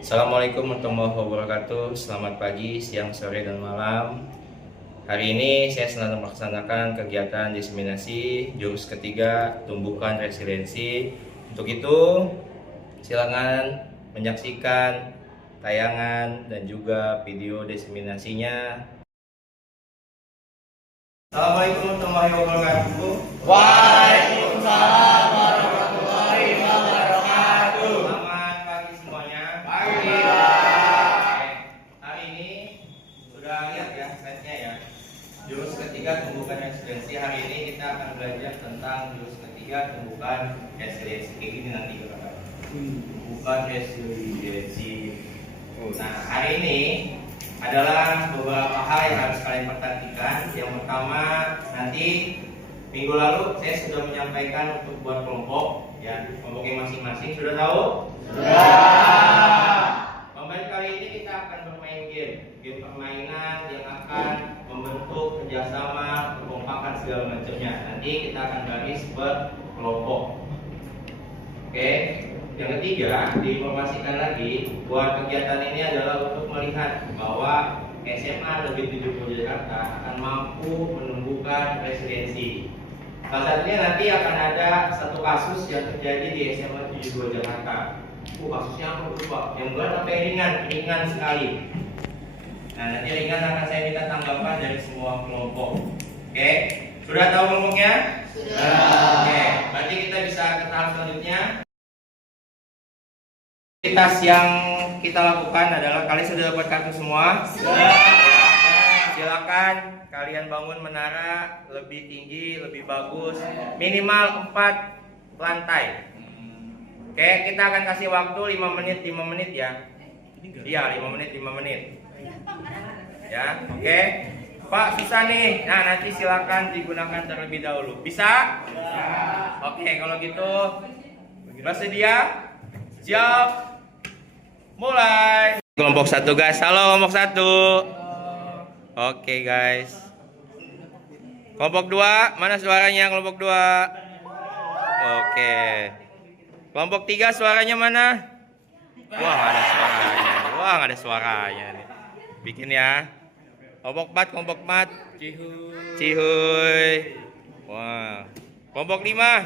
Assalamualaikum warahmatullahi wabarakatuh. Selamat pagi, siang, sore, dan malam. Hari ini saya sedang melaksanakan kegiatan diseminasi jurus ketiga tumbuhkan resiliensi. Untuk itu, silakan menyaksikan tayangan dan juga video diseminasinya. Assalamualaikum warahmatullahi wabarakatuh. Waalaikumsalam warahmatullahi wabarakatuh. Selamat pagi semuanya. Pagi. Hari ini sudah lihat ya slide-nya ya. Jurus ketiga tumbuhkan resiliensi. Hari ini kita akan belajar tentang jurus ketiga tumbuhkan resiliensi. Kayak gini nanti kan. Tumbuhkan resiliensi. Nah, hari ini adalah beberapa hal yang harus kalian perhatikan. Yang pertama, nanti minggu lalu saya sudah menyampaikan untuk buat kelompok ya, kelompoknya masing-masing sudah tahu? Sudah. Kembali kali ini kita akan bermain game permainan yang akan membentuk kerjasama, kekompakan segala macamnya. Nanti kita akan baris berkelompok. Oke. Yang ketiga, diinformasikan lagi buat kegiatan ini adalah untuk melihat bahwa SMA Negeri 70 Jakarta akan mampu menumbuhkan resiliensi. Salah satunya nanti akan ada satu kasus yang terjadi di SMA 72 Jakarta. Kasusnya apa lupa? Yang berat apa yang ringan sekali. Nah, nanti ringan akan saya minta tanggapan dari semua kelompok. Oke, sudah tahu kelompoknya? Sudah. Oke, berarti kita bisa ke tahap selanjutnya. Aktivitas yang kita lakukan adalah kalian sudah dapat kartu semua? Sudah. Silakan kalian bangun menara lebih tinggi, lebih bagus, minimal 4 lantai. Oke, kita akan kasih waktu 5 menit ya. Iya, 5 menit. Ya, oke. Pak, susah nih. Nah, nanti silakan digunakan terlebih dahulu. Bisa? Oke, kalau gitu bersedia? Siap. Mulai. Kelompok 1 guys. Halo kelompok 1. Oke guys. Kelompok 2, mana suaranya kelompok 2? Oke. Kelompok 3 suaranya mana? Wah, nggak ada suaranya. Nggak ada suaranya nih. Bikin ya. Kelompok 4. Cihuy. Wah. Kelompok 5.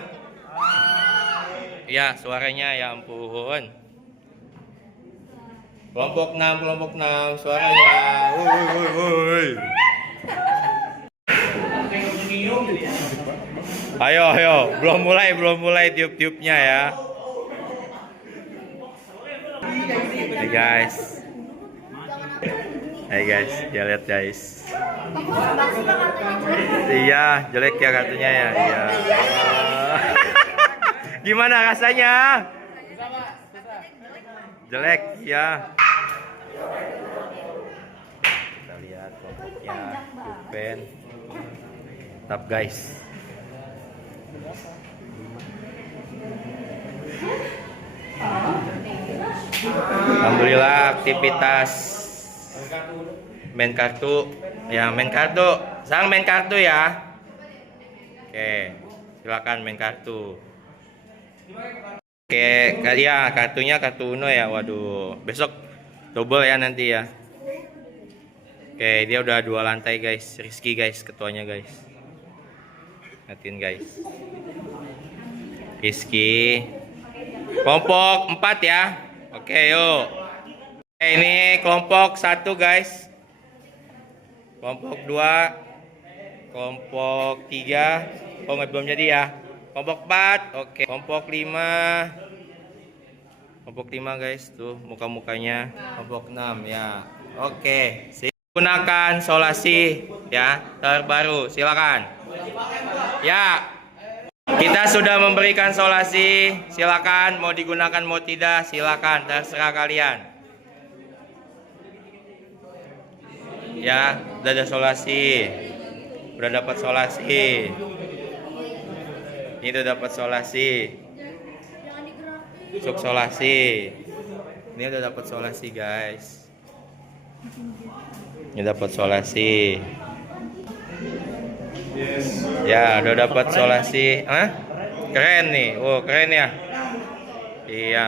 Ya, suaranya ya ampun. Kelompok 6 suaranya. Woi. Ayo, belum mulai tiup-tiupnya ya. Hey guys, ya lihat guys. Iya, jelek ya kartunya ya. Iya. Gimana rasanya? Jelek ya. Kita lihat kelompoknya Ruben. Tap guys. Alhamdulillah aktivitas main kartu. Ya, main kartu. Sang main kartu ya. Oke, silakan main kartu. Oke, ya kartunya kartu Uno ya. Waduh, besok double ya nanti ya. Oke, dia udah 2 lantai guys. Rizky guys, ketuanya guys. Lihatin guys. Rizky. Kelompok 4 ya. Oke, yuk. Oke, ini kelompok 1 guys. Kelompok 2. Kelompok 3. Oh, belum jadi ya. Kelompok 4, oke. Kelompok 5. Kelompok 5 guys, tuh muka-mukanya. Kelompok 6 ya. Oke, gunakan solasi ya terbaru. Silakan. Ya. Kita sudah memberikan solasi. Silakan mau digunakan mau tidak, silakan terserah kalian. Ya, udah ada solasi. Udah dapat solasi. Ini udah dapat solasi. Suk solasi. Ini udah dapat solasi guys. Ini dapat solasi. Ya, udah dapat solasi. Hah? Keren nih. Oh, keren ya. Iya.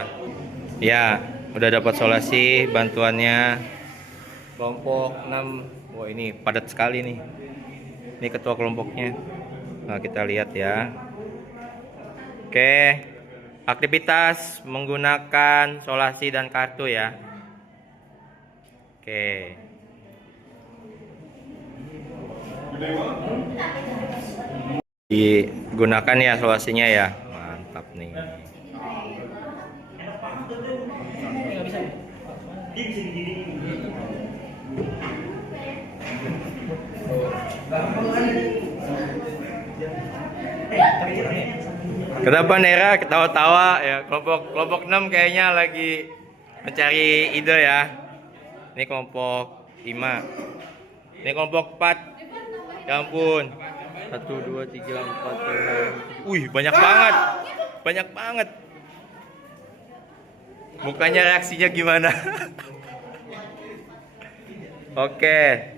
Ya. udah dapat solasi bantuannya kelompok 6. Wah, ini padat sekali nih. Ini ketua kelompoknya. Nah, kita lihat ya. Oke, aktivitas menggunakan solasi dan kartu ya. Oke. Digunakan ya solasinya ya. Mantap nih. Kenapa Nera ketawa-tawa ya? Kelompok 6 kayaknya lagi mencari ide ya. Ini kelompok 5. Ini kelompok 4. Ya ampun. 1 2 3 4 5. Wih, banyak banget. Banyak banget. Mukanya reaksinya gimana? Oke.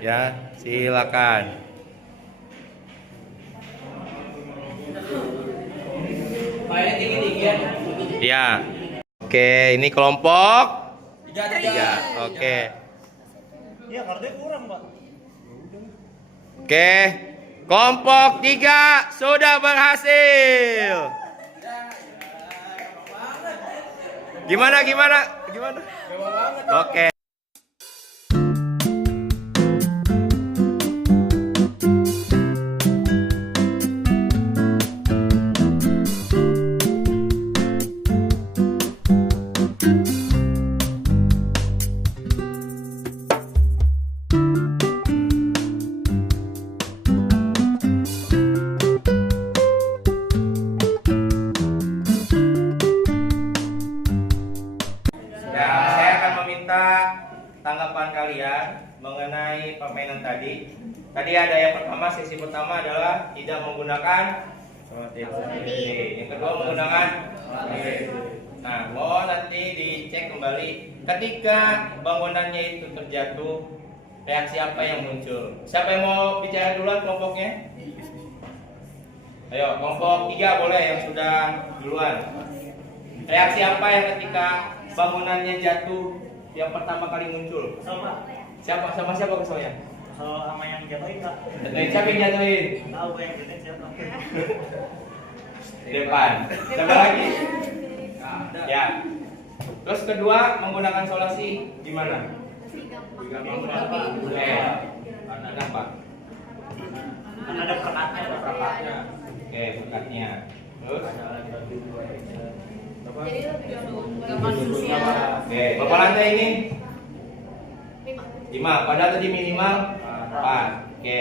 Ya, silakan. Ya. Oke, ini kelompok 3. Oke. Iya, kartunya kurang, Pak. Oke. Kelompok 3 sudah berhasil. Gimana? Oke. Tanggapan kalian mengenai permainan tadi. Tadi ada yang pertama, sesi pertama adalah tidak menggunakan yang kedua menggunakan. Nah, mau nanti dicek kembali ketika bangunannya itu terjatuh, reaksi apa yang muncul? Siapa yang mau bicara duluan kelompoknya? Ayo, kelompok 3 boleh yang sudah duluan. Reaksi apa yang ketika bangunannya jatuh yang pertama kali muncul? Siapa kesoalnya? Sama yang jatuhin, Kak. Siapa yang jatuhin? Tahu yang jatuhin siapa? Di depan. Siapa lagi? Ya. Terus kedua menggunakan solasi gimana? Kenapa? Karena ada perakatnya. Oke, berkatnya. Terus? Oke, berapa lantai ini? 5. Padahal tadi minimal 4. Oke.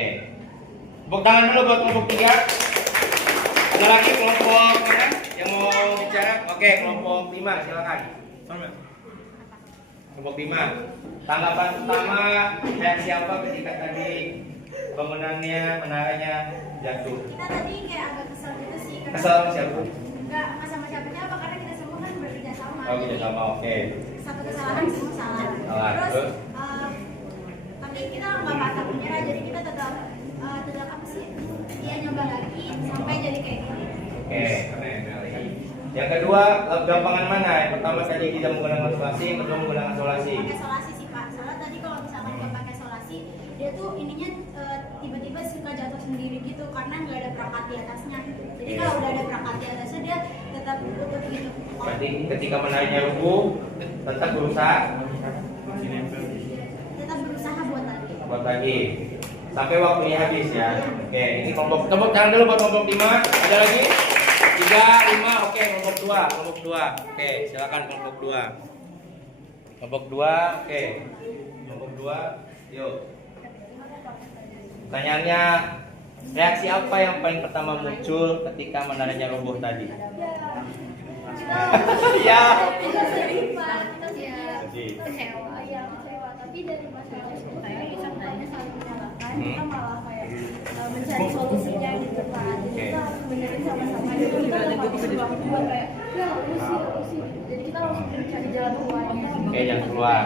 Tepuk tangan dulu buat kelompok 3. Ada lagi kelompok mana yang mau bicara? Oke, kelompok 5 silakan. Kelompok 5. Tanggapan pertama reaksi apa ketika tadi bangunannya, menaranya jatuh? Kita tadi kayak agak kesel gitu sih. Kesel sama siapa? Enggak sama siapanya apa karena kita semua kan bekerja sama. Oh, gitu sama. Oke. Satu kesalahan semua salah. Salah. Terus? Tapi kita nggak patah menyerah, jadi kita tetap apa sih? Dia nyoba lagi sampai jadi kayak gini. Oke. Yang kedua, gampangan mana? Yang pertama tadi tidak menggunakan solasi, yang kedua menggunakan solasi. Pakai solasi sih Pak. Soalnya tadi kalau misalkan nggak pakai solasi, dia tuh ininya tiba-tiba suka jatuh sendiri gitu karena nggak ada perangkat di atasnya. Jadi kalau udah ada perangkat di atasnya dia tetap utuh gitu. Berarti ketika menariknya rubuh, tetap berusaha buat lagi sampai waktunya habis ya. Oke, ini kelompok tepuk tangan dulu buat kelompok 5. Ada lagi? 3, 5. Oke, kelompok 2. Oke, silakan kelompok 2. Kelompok 2, oke. Kelompok 2, yuk. Pertanyaannya, reaksi apa yang paling pertama muncul ketika menariknya roboh tadi? Ya. Kita sedih Pak, Sedih. kecewa, tapi dari masalah itu kayak sebenarnya saling menyalahkan, kita malah kayak mencari solusinya gitu Pak. Jadi kita harus benerin sama-sama. Jadi kita nggak bisa waktu buat kayak ya aku sih. Jadi kita harus mencari jalan keluarnya. Oke, jalan keluar.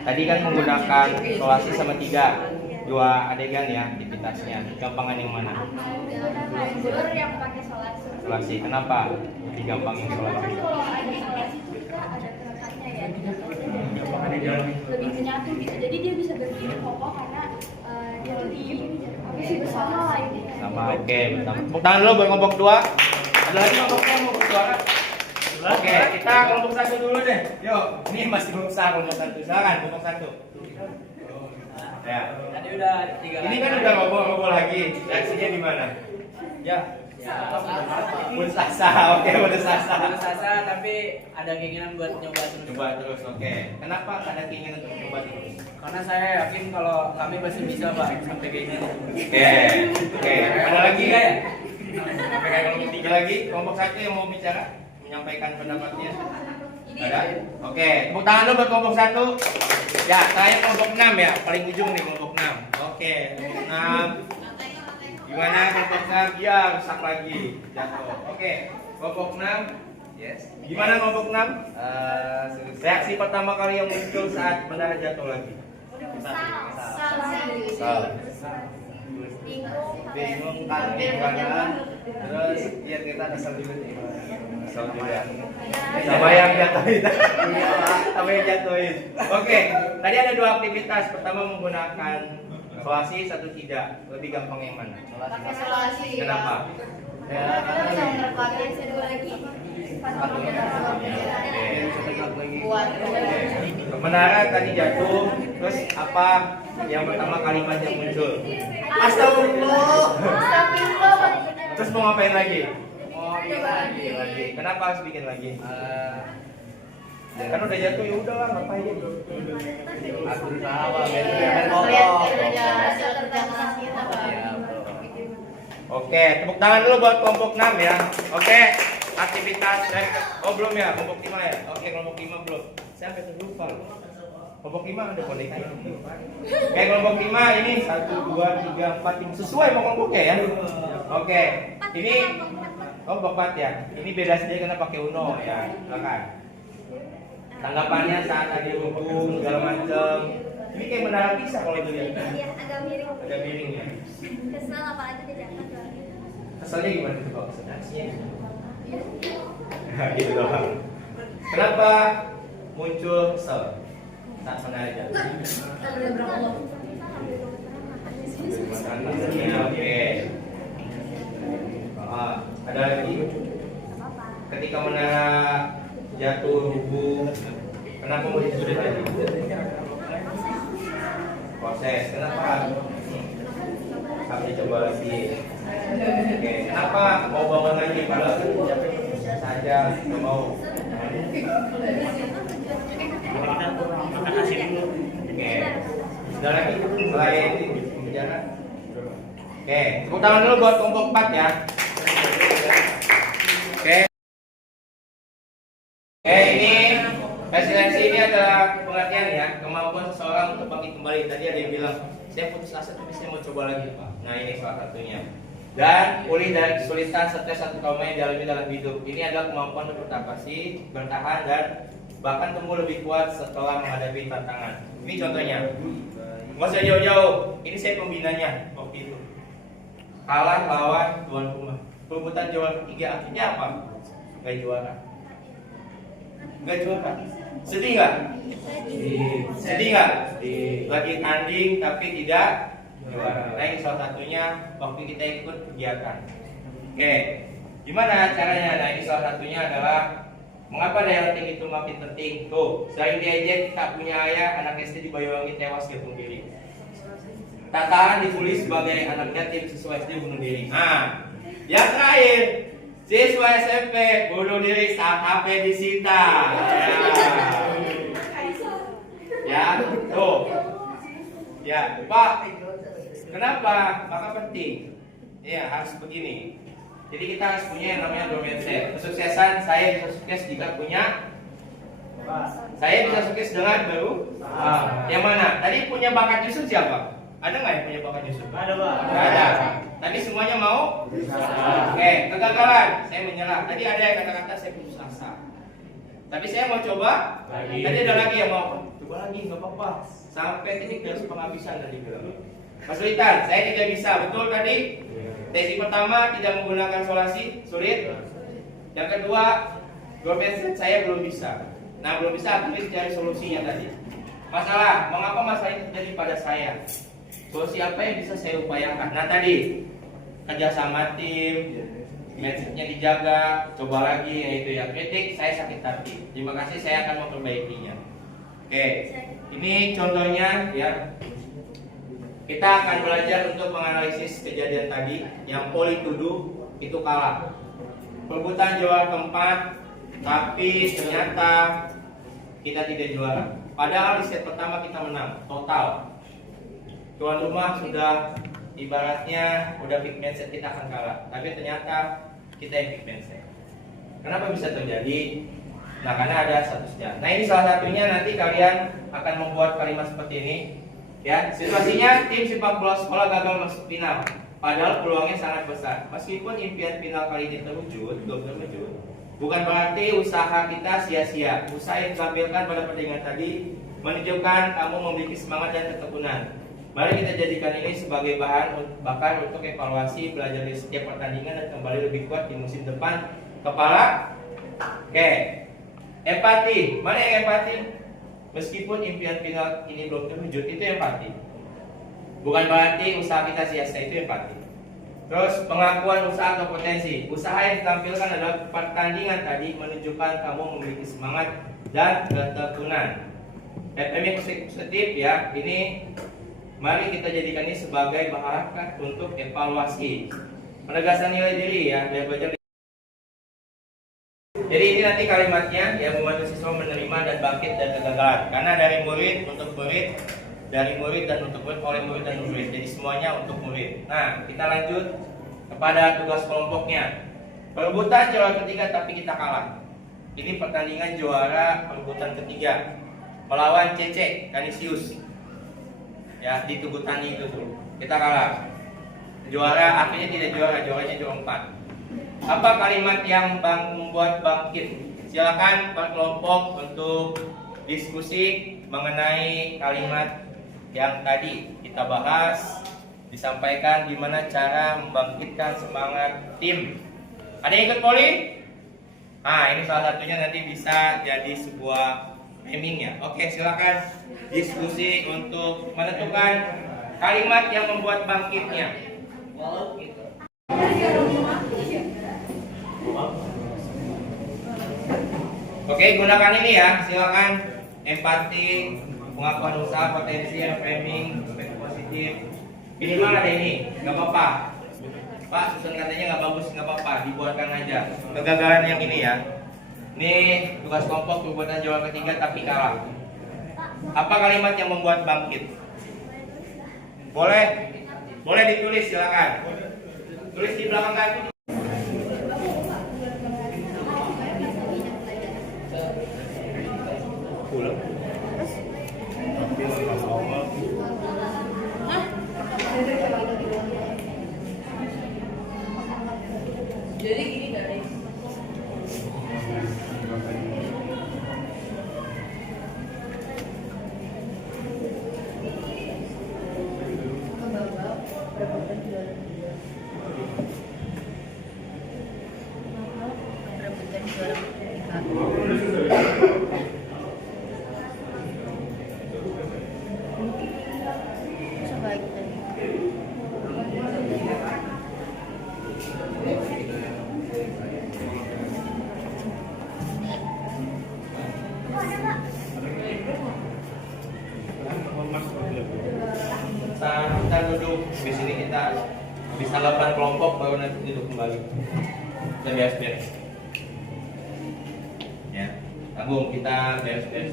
Tadi kan menggunakan solasi sama 2 adegan ya aktivitasnya. Gampangan yang mana? Jujur yang pakai solasi. Isolasi. Kenapa? Lebih gampang isolasi. Karena kalau ada isolasi kita ada perekatnya ya, lebih menyatu gitu. Jadi dia bisa berdiri kokoh karena dia lebih bersama lah ini. Sama, oke. Tepuk tangan dulu buat kelompok 2. Ada lagi kelompoknya yang mau bersuara? Oke, kita kelompok 1 dulu deh. Yuk, ini masih belum sah kelompok 1. Silakan kelompok 1. Ya. Tadi udah 3 Ini kan udah ngobrol lagi. Reaksinya gimana? Ya. Putus asa, oke, putus asa. Putus asa tapi ada keinginan buat nyoba terus. Coba terus, oke. Kenapa ada keinginan untuk coba terus? Karena saya yakin kalau kami pasti bisa Pak sampai kayak gini. Oke. Ada lagi nggak ya? Sampai kayak kelompok 3 lagi. Kelompok 1 yang mau bicara, menyampaikan pendapatnya. Ada? Oke. Tepuk tangan dulu buat kelompok 1. Ya, saya kelompok 6 ya, paling ujung nih kelompok 6. Oke, kelompok 6. Gimana kelompok 6? Ya, rusak lagi. Jatuh. Oke, kelompok 6. Yes. Gimana kelompok 6? Reaksi pertama kali yang muncul saat bendera jatuh lagi. Bingung kan, terus biar kita kesel juga nih. Kesel juga. Sama yang jatuhin. Sama yang jatuhin. Oke, tadi ada 2 aktivitas. Pertama menggunakan isolasi, 1 tidak. Lebih gampang yang mana? Pakai isolasi. Kenapa? Ya, karena bisa menerapkan kedua lagi. Menara tadi jatuh, terus apa yang pertama kalimat yang muncul? Astagfirullah. Terus mau ngapain lagi? Mau bikin Lagi. Kenapa harus bikin lagi? Kan udah jatuh ya udahlah ngapain? aku tahu Oke, tepuk tangan dulu buat kelompok 6 ya. Oke, aktivitas belum ya, kelompok 5 ya. Oke, kelompok 5 belum. Saya sampai terlupa. Kelompok 5 ada bonekanya. Oke, kelompok 5 ini 1 2 3 4 5 sesuai sama kelompoknya ya. Oke. Ini kelompok 4 ya. Ini beda saja karena pakai uno ya. Silakan. Tanggapannya saat ada hukum segala macam. Ini kayak menara pisah kalau dilihat. Iya, agak miring. Ada miring ya. Kesel apalagi kejatuhan. Keselnya gimana tuh Pak? Keselnya? Gitu doang. Kenapa muncul kesel saat menara jatuh? Oke. Ada lagi? Ketika menara jatuh rubuh, kenapa mau disuruh tadi? Proses. Kenapa? Kami coba lagi. Oke. Kenapa mau bangun lagi? Padahal kan jatuh saja nggak mau. Makan nasi dulu. Oke. Sudah lagi selain bicara. Oke. Tepuk tangan dulu buat kelompok 4 ya. Oke. Ini resiliensi ini adalah pengertian ya, kemampuan seseorang untuk bangkit kembali. Tadi ada yang bilang, saya putus asa tapi saya mau coba lagi Pak. Nah ini salah satunya. Dan pulih dari kesulitan, stres atau trauma yang dialami dalam hidup. Ini adalah kemampuan untuk beradaptasi, bertahan dan bahkan tumbuh lebih kuat setelah menghadapi tantangan. Ini contohnya. Nggak usah jauh-jauh. Ini saya pembinanya waktu itu. Kalah lawan tuan rumah. Perebutan juara ketiga artinya apa? Nggak juara. Nggak juara. Sedih nggak? Sedih nggak? Lagi tanding tapi tidak juara. Nah ini salah satunya waktu kita ikut kegiatan. Oke, gimana caranya? Nah ini salah satunya adalah mengapa daya latih itu makin penting. Tuh, selain diajak tak punya ayah, anak SD di Banyuwangi tewas gantung diri. Tak tahan ditulis sebagai anak yatim siswa SD bunuh diri. Nah, yang terakhir siswa SMP bunuh diri saat HP disita. Ya, tuh. Ya, Pak. Kenapa? Maka penting. Ya, harus begini. Jadi kita harus punya yang namanya domain set. Kesuksesan saya bisa sukses jika punya. Saya bisa sukses dengan baru. Yang mana? Tadi punya bakat Yusuf siapa? Ada nggak yang punya bakat Yusuf? Ada, Pak. Nggak ada. Tadi semuanya mau? Oke, kegagalan. Saya menyerah. Tadi ada yang kata-kata saya putus asa. Tapi saya mau coba. Tadi ada lagi yang mau coba lagi, nggak apa-apa. Sampai titik garis penghabisan tadi bilang. Mas Witan, saya tidak bisa. Betul tadi? Tesis pertama tidak menggunakan solasi, sulit. Yang kedua, grup mindset saya belum bisa. Nah, belum bisa aktif cari solusinya tadi. Masalah, mengapa masalah ini terjadi pada saya? Solusi apa yang bisa saya upayakan? Nah, tadi kerjasama tim, mindsetnya dijaga, coba lagi, yaitu yang kritik, saya sakit hati. Terima kasih, saya akan memperbaikinya. Oke, ini contohnya ya. Kita akan belajar untuk menganalisis kejadian tadi yang Poli tuduh itu kalah. Perebutan juara keempat, tapi ternyata kita tidak juara. Padahal di set pertama kita menang total. Tuan rumah sudah ibaratnya udah big mindset kita akan kalah, tapi ternyata kita yang big mindset. Kenapa bisa terjadi? Nah, karena ada statusnya. Nah, ini salah satunya, nanti kalian akan membuat kalimat seperti ini. Ya, situasinya tim sepak bola sekolah gagal masuk final. Padahal peluangnya sangat besar. Meskipun impian final kali ini belum terwujud, bukan berarti usaha kita sia-sia. Usaha yang ditampilkan pada pertandingan tadi menunjukkan kamu memiliki semangat dan ketekunan. Mari kita jadikan ini sebagai bahan bakar untuk evaluasi, belajar dari setiap pertandingan dan kembali lebih kuat di musim depan. Kepala, oke. Empati, mana yang empati? Meskipun impian final ini belum terwujud, itu empati. Bukan berarti usaha kita sia-sia, itu empati. Terus pengakuan usaha atau potensi. Usaha yang ditampilkan adalah pertandingan tadi menunjukkan kamu memiliki semangat dan ketekunan. FMI positif ya, ini mari kita jadikan ini sebagai bahan untuk evaluasi. Penegasan nilai diri ya, biar belajar. Jadi ini nanti kalimatnya yang membantu siswa menerima dan bangkit dari kegagalan. Karena dari murid untuk murid, dari murid dan untuk murid, oleh murid dan murid. Jadi semuanya untuk murid. Nah, kita lanjut kepada tugas kelompoknya. Perebutan juara ketiga tapi kita kalah. Ini pertandingan juara perebutan ketiga melawan Cece Kanisius. Ya, di Tugu Tani itu tuh. Kita kalah. Juara akhirnya tidak juara, juaranya juara 4. Apa kalimat yang membuat bangkit? Silakan per kelompok untuk diskusi mengenai kalimat yang tadi kita bahas, disampaikan gimana cara membangkitkan semangat tim. Ada yang ikut Poli? Nah, ini salah satunya nanti bisa jadi sebuah framing ya. Oke, silakan diskusi untuk menentukan kalimat yang membuat bangkitnya. Oke, gunakan ini ya. Silakan empati, pengakuan usaha, potensi, framing, positif. Minimal ada ini, nggak apa-apa. Pak, susun katanya nggak bagus, nggak apa-apa, dibuatkan aja. Kegagalan yang ini ya. Ini tugas kelompok perbuatan juara ketiga tapi kalah. Apa kalimat yang membuat bangkit? Boleh, boleh ditulis silakan. Tulis di belakang kartu. Jadi gini guys. Kita duduk di sini, kita bisa lakukan kelompok baru nanti duduk kembali. Kita beres-beres. Ya, tanggung kita beres-beres.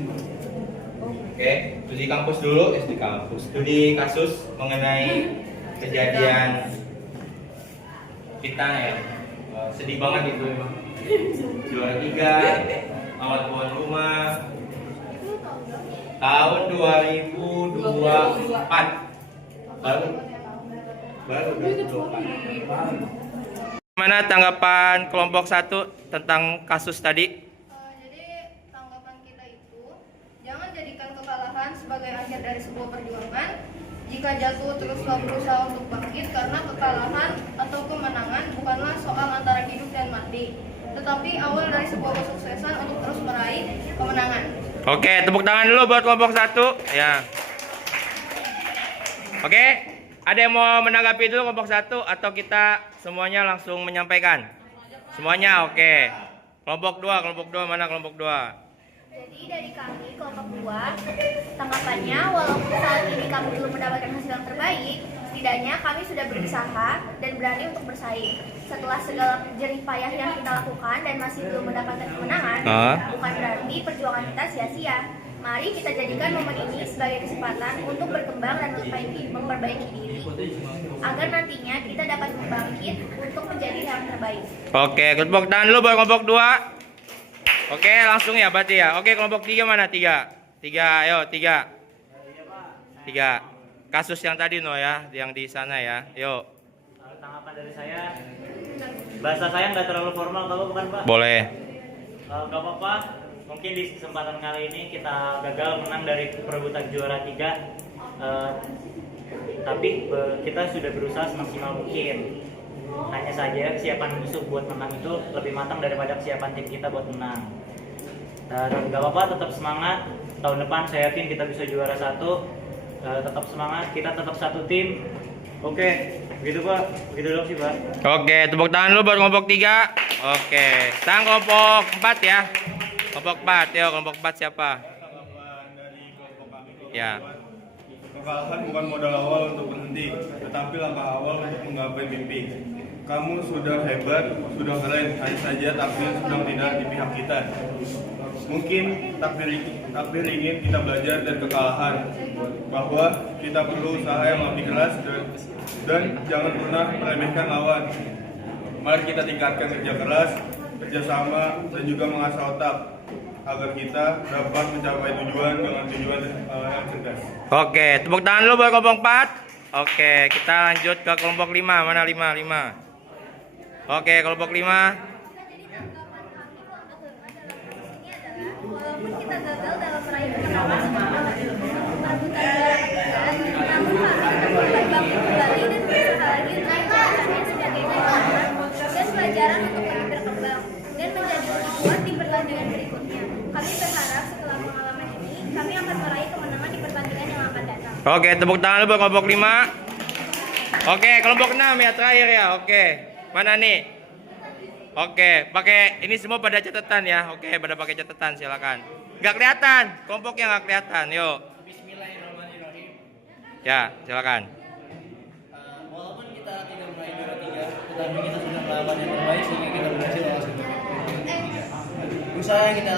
Oke, studi kampus dulu, studi kampus. Studi kasus mengenai kejadian kita ya. Sedih banget itu memang. Juara 3 awal tuan rumah tahun 2024. Baru 2024. Gimana tanggapan kelompok 1 tentang kasus tadi? Jadi tanggapan kita itu, jangan jadikan kekalahan sebagai akhir dari sebuah perjuangan, Jika jatuh teruslah berusaha untuk bangkit karena kekalahan atau kemenangan bukanlah soal antara hidup dan mati, tetapi awal dari sebuah kesuksesan untuk terus meraih kemenangan. Oke, tepuk tangan dulu buat kelompok 1. Ya. Oke, ada yang mau menanggapi dulu kelompok 1 atau kita semuanya langsung menyampaikan? Semuanya, oke. Kelompok 2 mana kelompok 2? Jadi dari kami kelompok 2, tanggapannya walaupun saat ini kami belum mendapatkan hasil yang terbaik, setidaknya kami sudah berusaha dan berani untuk bersaing. Setelah segala jerih payah yang kita lakukan dan masih belum mendapatkan kemenangan, bukan berarti perjuangan kita sia-sia. Mari kita jadikan momen ini sebagai kesempatan untuk berkembang dan memperbaiki diri, agar nantinya kita dapat bangkit untuk menjadi yang terbaik. Oke, tepuk tangan dulu buat kelompok 2. Oke, langsung ya berarti ya. Oke, kelompok 3 mana? 3, ayo 3. Kasus yang tadi ya, yang di sana ya. Yuk. Tanggapan dari saya, bahasa saya nggak terlalu formal, kalau bukan Pak? Boleh. Nggak apa-apa. Mungkin di kesempatan kali ini kita gagal menang dari perebutan juara 3. Tapi kita sudah berusaha semaksimal mungkin. Hanya saja kesiapan musuh buat menang itu lebih matang daripada kesiapan tim kita buat menang. Dan gak apa-apa, tetap semangat. Tahun depan saya yakin kita bisa juara 1. Tetap semangat, kita tetap satu tim. Oke, begitu Pak. Begitu dong sih Pak. Oke, tepuk tangan dulu buat kelompok 3. Oke, sekarang kelompok 4 ya. Kelompok 4, yuk kelompok 4 siapa? Ya. Kekalahan bukan modal awal untuk berhenti, tetapi langkah awal untuk menggapai mimpi. Kamu sudah hebat, sudah keren, hanya saja takdir sedang tidak di pihak kita. Mungkin takdir ingin kita belajar dari kekalahan, bahwa kita perlu usaha yang lebih keras dan jangan pernah meremehkan lawan. Mari kita tingkatkan kerja keras, kerjasama, dan juga mengasah otak, agar kita dapat mencapai tujuan dengan tujuan yang cerdas. Oke, tepuk tangan dulu buat kelompok 4. Oke, kita lanjut ke kelompok 5. Mana 5? Oke, kelompok 5. Walaupun kita gagal dalam meraih kemenangan perebutan juara 3, namun harus kita bangkit kembali dan berusaha lagi untuk menjadikannya sebagai pengalaman dan pelajaran untuk lebih berkembang dan menjadi lebih kuat di pertandingan berikutnya. Kami berharap setelah pengalaman ini, kami akan meraih kemenangan di pertandingan yang akan datang. Oke, tepuk tangan dulu buat kelompok 5. Oke, kelompok 6 ya terakhir ya. Oke, mana nih? Oke, pakai ini semua pada catatan ya. Oke, pada pakai catatan silakan. Nggak kelihatan, kelompoknya nggak kelihatan. Yuk. Bismillahirrahmanirrahim. Ya, silakan. Walaupun kita tidak meraih juara 3, tetapi kita sudah melakukan yang terbaik sehingga kita berhasil lolos ke juara 3. Usaha yang kita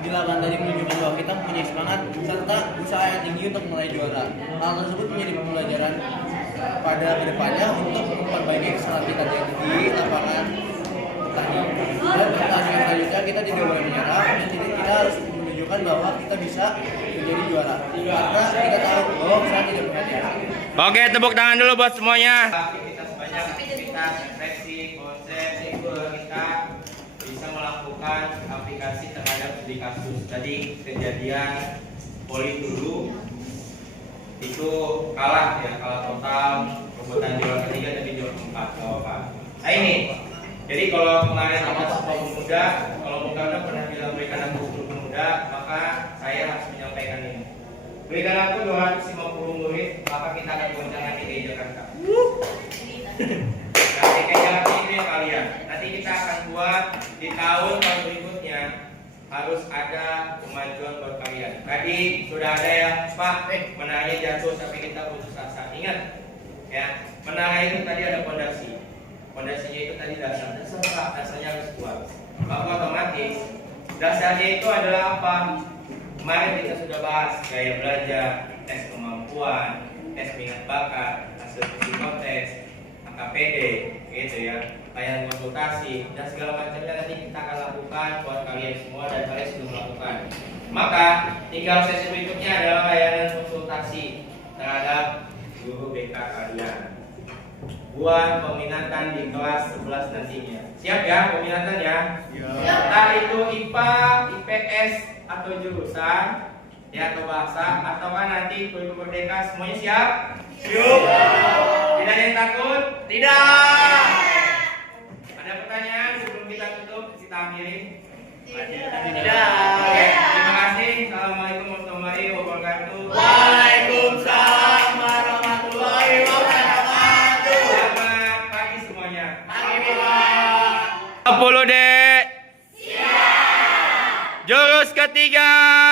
dilakukan tadi menunjukkan bahwa kita mempunyai semangat serta usaha yang tinggi untuk meraih juara. Hal tersebut menjadi pembelajaran pada kedepannya untuk memperbaiki kesalahan kita di lapangan tadi. Dan pertandingan selanjutnya kita tidak boleh menyerah dan kita harus menunjukkan bahwa kita bisa menjadi juara. Karena kita tahu bahwa kita tidak pernah. Oke, tepuk tangan dulu buat semuanya. Aktivitas banyak, aktivitas refleksi, konsep, itu kita bisa melakukan aplikasi terhadap studi kasus. Tadi kejadian poli dulu itu kalah total, perebutan juara 3 tapi juara 4 apa. Nah ini, jadi kalau kemarin ada sebuah pemuda, kalau bukan pernah bilang berikan aku 10 pemuda, maka saya harus menyampaikan ini. Berikan aku 250 murid, maka kita akan goncangan DKI Jakarta. Nah, DKI Jakarta itu yang kalian. Nanti kita akan buat di tahun berikutnya harus ada kemajuan buat kalian. Tadi sudah ada yang Pak, menaranya jatuh tapi kita putus asa. Ingat, ya, menara itu tadi ada fondasi. Fondasinya itu tadi dasar Pak, dasarnya harus kuat. Maka otomatis dasarnya itu adalah apa? Kemarin kita sudah bahas gaya belajar, tes kemampuan, tes minat bakat, hasil psikotes, KPD, gitu ya, layanan konsultasi dan segala macamnya nanti kita akan lakukan buat kalian semua dan kalian sudah melakukan. Maka tinggal sesi berikutnya adalah layanan konsultasi terhadap guru BK kalian buat peminatan di kelas 11 nantinya. Siap ya peminatan ya? Entah itu IPA, IPS atau jurusan ya atau bahasa atau kan nanti kurikulum merdeka semuanya siap? Siap. Tidak ada yang takut? Tidak. Ada pertanyaan sebelum kita tutup, kita akhiri? Tidak. Oke, terima kasih. Assalamualaikum warahmatullahi wabarakatuh. Waalaikumsalam warahmatullahi wabarakatuh. Selamat pagi semuanya. Pagi, Pak. 10 dek. Siap. Jurus ketiga.